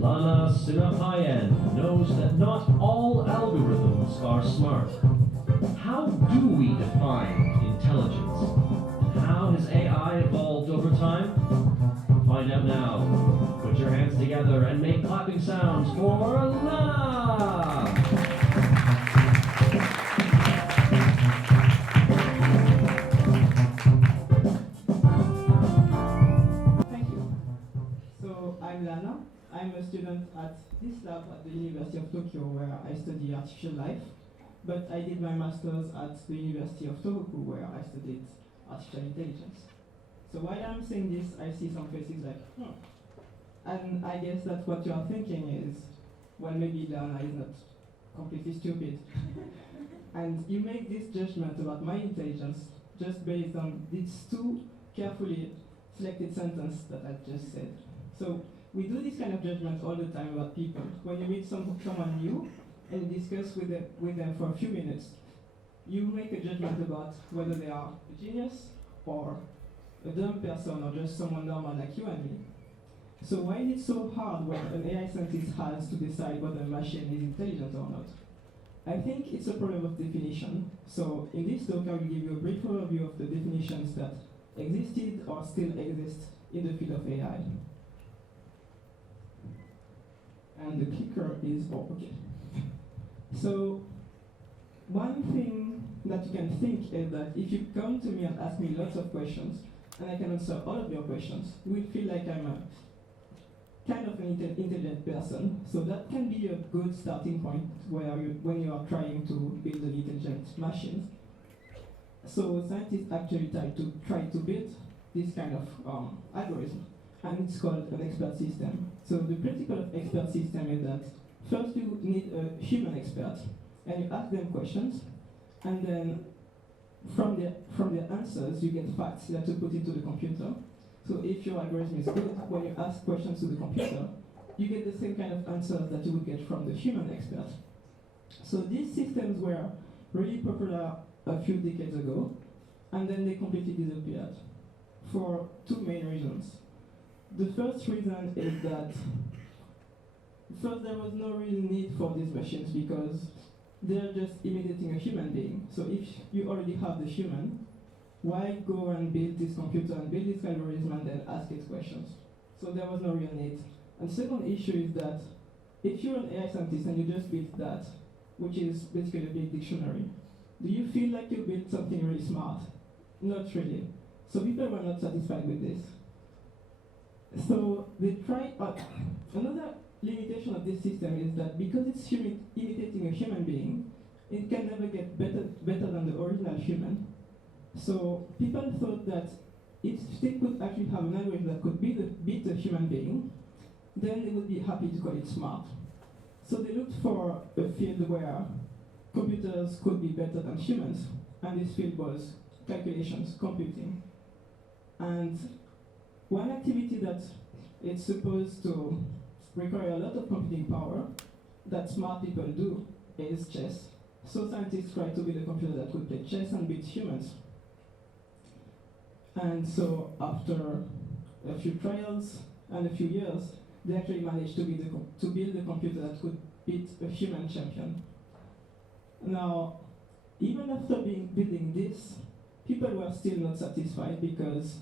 Lana Sinapayen knows that not all algorithms are smart. How do we define intelligence? How has AI evolved over time? Find out now. Put your hands together and make clapping sounds for Lana! Thank you. So I'm Lana. I'm a student at this lab at the University of Tokyo where I study artificial life. But I did my master's at the University of Tohoku where I studied artificial intelligence. So while I'm saying this, I see some faces like, And I guess that what you are thinking is, well, maybe Lana is not completely stupid. And you make this judgment about my intelligence just based on these two carefully selected sentences that I just said. So we do this kind of judgment all the time about people. When you meet someone new and you discuss with them for a few minutes, you make a judgment about whether they are a genius or a dumb person or just someone normal like you and me. So why is it so hard when an AI scientist has to decide whether a machine is intelligent or not? I think it's a problem of definition. So in this talk, I will give you a brief overview of the definitions that existed or still exist in the field of AI. And the clicker is, okay. So one thing that you can think is that if you come to me and ask me lots of questions, and I can answer all of your questions, you will feel like I'm a kind of an intelligent person. So that can be a good starting point when you are trying to build an intelligent machine. So scientists actually try to build this kind of algorithm, and it's called an expert system. So the principle of expert system is that first you need a human expert, and you ask them questions, and then from the answers you get facts that you put into the computer. So if your algorithm is good, when you ask questions to the computer, you get the same kind of answers that you would get from the human expert. So these systems were really popular a few decades ago, and then they completely disappeared for two main reasons. The first reason is that first there was no real need for these machines because they're just imitating a human being. So if you already have the human, why go and build this computer and build this algorithm and then ask it questions? So there was no real need. And the second issue is that if you're an AI scientist and you just built that, which is basically a big dictionary, do you feel like you built something really smart? Not really. So people were not satisfied with this. So they tried, another limitation of this system is that because it's imitating a human being, it can never get better than the original human. So people thought that if they could actually have an algorithm that could beat a human being, then they would be happy to call it smart. So they looked for a field where computers could be better than humans, and this field was calculations, computing. And one activity that it's supposed to require a lot of computing power that smart people do is chess. So scientists try to build a computer that could play chess and beat humans. And so after a few trials and a few years, they actually managed to build a computer that could beat a human champion. Now, even after building this, people were still not satisfied because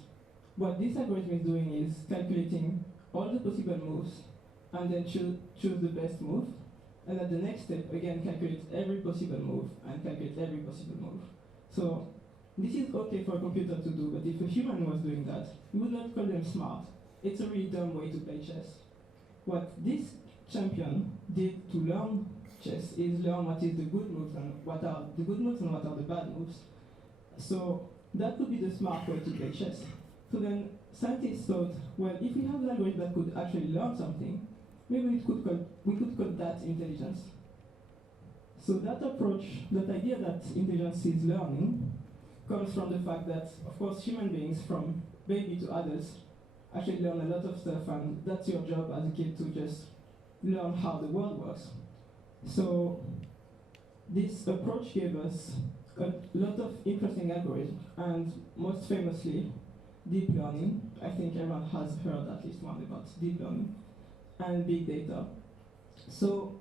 what this algorithm is doing is calculating all the possible moves and then choose the best move. And at the next step, again, calculate every possible move and calculate every possible move. So this is okay for a computer to do, but if a human was doing that, we would not call them smart. It's a really dumb way to play chess. What this champion did to learn chess is learn what is the good moves and what are the good moves and what are the bad moves. So that would be the smart way to play chess. So then scientists thought, well, if we have an algorithm that could actually learn something, maybe we could call that intelligence. So that approach, that idea that intelligence is learning, comes from the fact that, of course, human beings, from baby to adults, actually learn a lot of stuff, and that's your job as a kid to just learn how the world works. So this approach gave us a lot of interesting algorithms, and most famously, deep learning. I think everyone has heard at least one about deep learning. and big data. So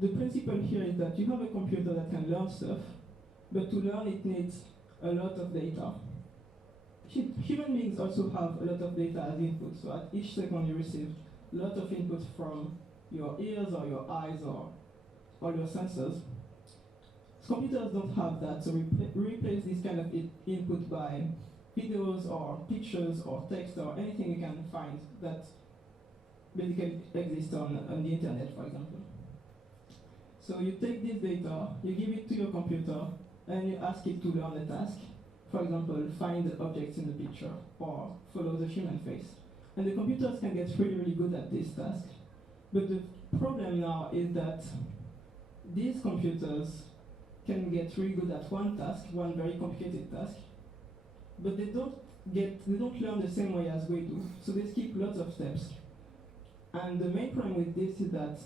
the principle here is that you have a computer that can learn stuff, but to learn it needs a lot of data. Human beings also have a lot of data as input, so at each second you receive a lot of input from your ears or your eyes or all your sensors. Computers don't have that, so we replace this kind of input by videos or pictures or text or anything you can find that basically exists on the internet, for example. So you take this data, you give it to your computer, and you ask it to learn a task. For example, find the objects in the picture or follow the human face. And the computers can get really, really good at this task. But the problem now is that these computers can get really good at one task, one very complicated task, but they don't learn the same way as we do. So they skip lots of steps. And the main problem with this is that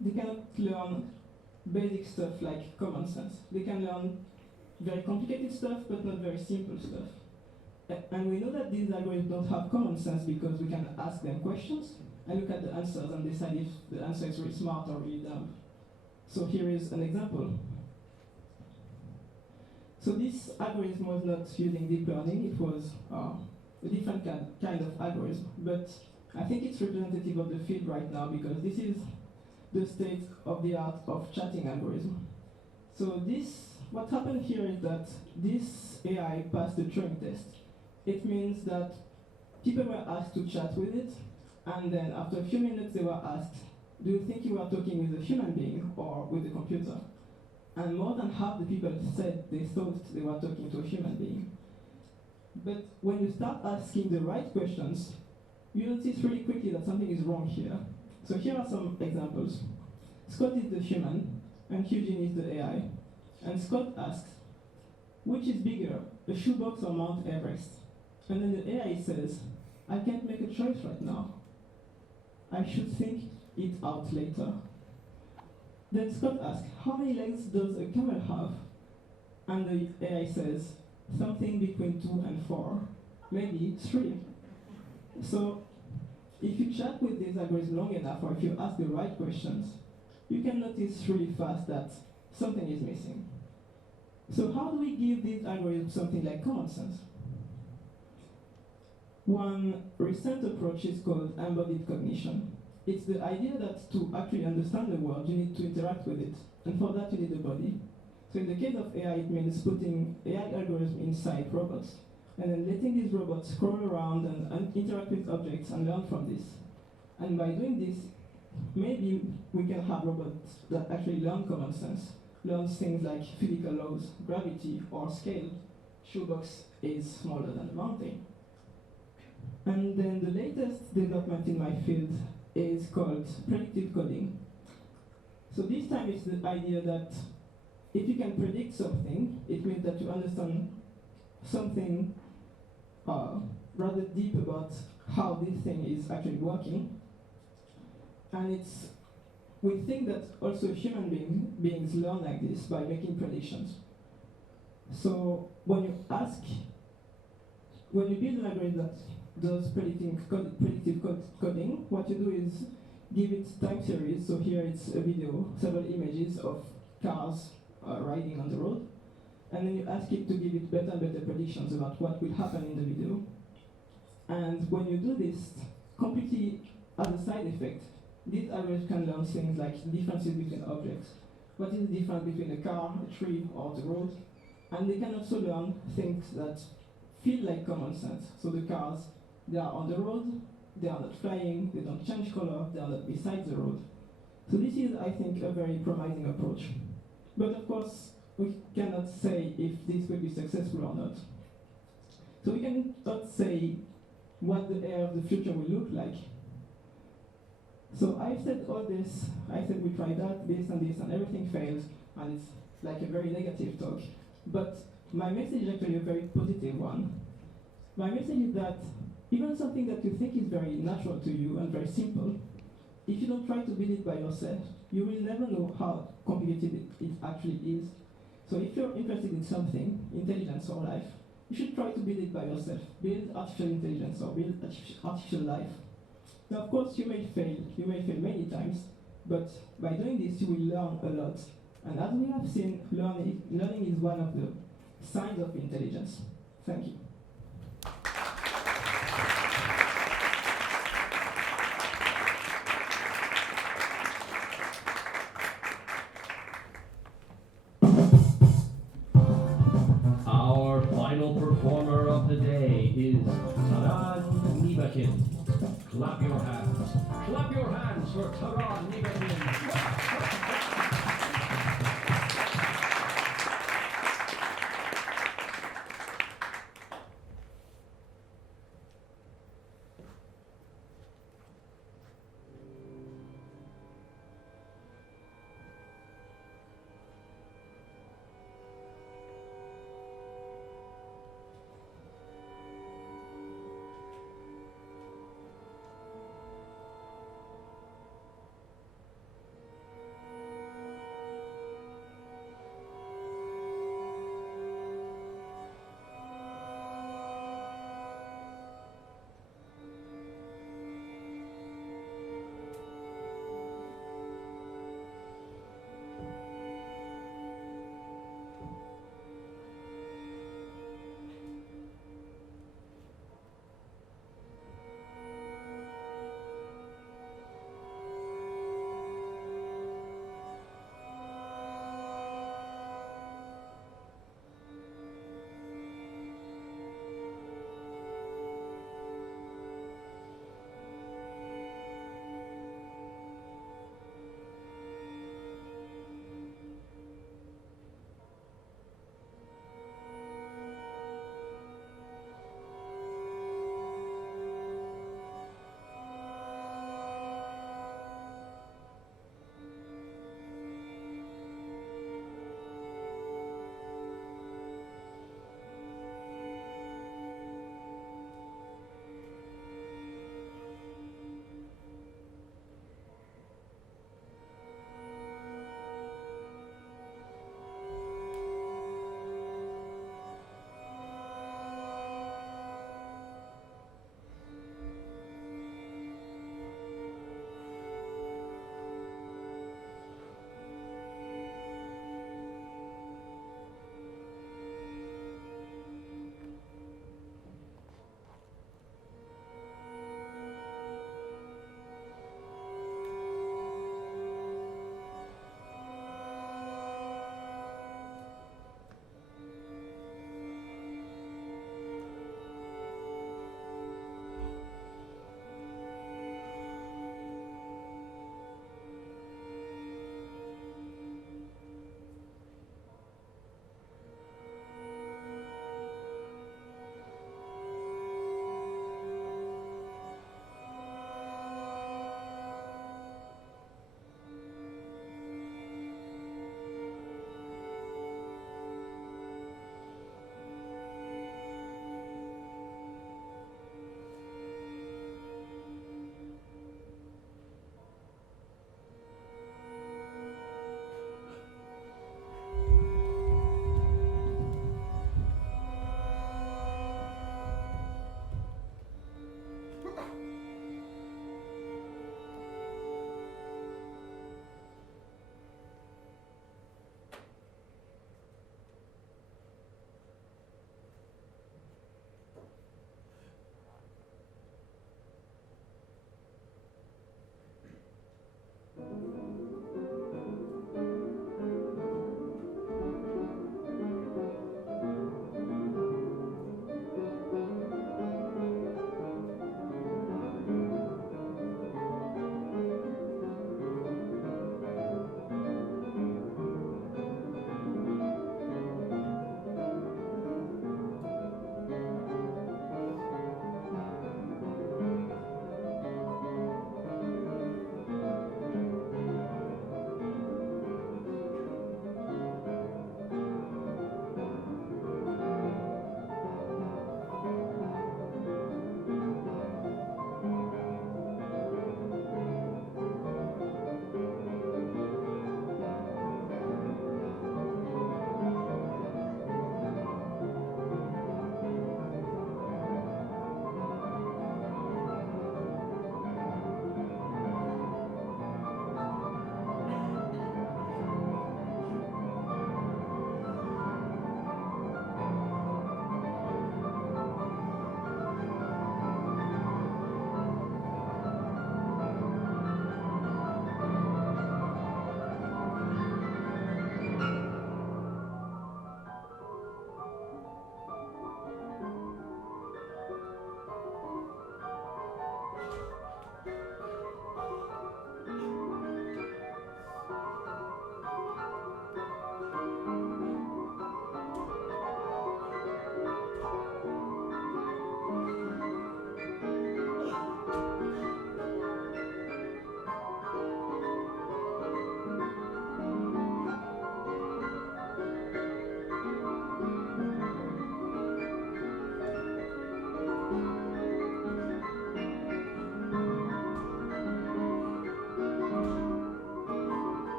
they cannot learn basic stuff like common sense. They can learn very complicated stuff, but not very simple stuff. And we know that these algorithms don't have common sense because we can ask them questions and look at the answers and decide if the answer is really smart or really dumb. So here is an example. So this algorithm was not using deep learning, it was a different kind of algorithm, but I think it's representative of the field right now because this is the state of the art of chatting algorithm. So what happened here is that this AI passed the Turing test. It means that people were asked to chat with it, and then after a few minutes they were asked, do you think you are talking with a human being or with a computer? And more than half the people said they thought they were talking to a human being. But when you start asking the right questions, you notice really quickly that something is wrong here. So here are some examples. Scott is the human, and Eugene is the AI. And Scott asks, which is bigger, a shoebox or Mount Everest? And then the AI says, I can't make a choice right now. I should think it out later. Then Scott asks, how many legs does a camel have? And the AI says, something between 2 and 4, maybe 3. So if you chat with this algorithm long enough, or if you ask the right questions, you can notice really fast that something is missing. So how do we give these algorithms something like common sense? One recent approach is called embodied cognition. It's the idea that to actually understand the world, you need to interact with it. And for that, you need a body. So in the case of AI, it means putting AI algorithms inside robots, and then letting these robots scroll around and interact with objects and learn from this. And by doing this, maybe we can have robots that actually learn common sense, learn things like physical laws, gravity, or scale. Shoebox is smaller than a mountain. And then the latest development in my field is called predictive coding. So this time it's the idea that if you can predict something, it means that you understand something rather deep about how this thing is actually working. And we think that also human beings learn like this by making predictions. So when you build an algorithm that does predictive coding, what you do is give it time series. So here it's a video, several images of cars riding on the road. And then you ask it to give it better and better predictions about what will happen in the video. And when you do this, completely as a side effect, these algorithms can learn things like differences between objects. What is the difference between a car, a tree, or the road? And they can also learn things that feel like common sense. So the cars, they are on the road, they are not flying, they don't change color, they are not beside the road. So this is, I think, a very promising approach. But of course, we cannot say if this will be successful or not. So we cannot say what the AI of the future will look like. So I said all this, I said we tried that, this, and everything failed, and it's like a very negative talk. But my message is actually a very positive one. My message is that even something that you think is very natural to you and very simple, if you don't try to build it by yourself, you will never know how complicated it actually is. So if you're interested in something, intelligence or life, you should try to build it by yourself. Build artificial intelligence or build artificial life. Now, of course, you may fail many times, but by doing this, you will learn a lot. And as we have seen, learning is one of the signs of intelligence. Thank you. Our final performer of the day is Taran Nibakins. Clap your hands. Clap your hands for Taran Nibakins.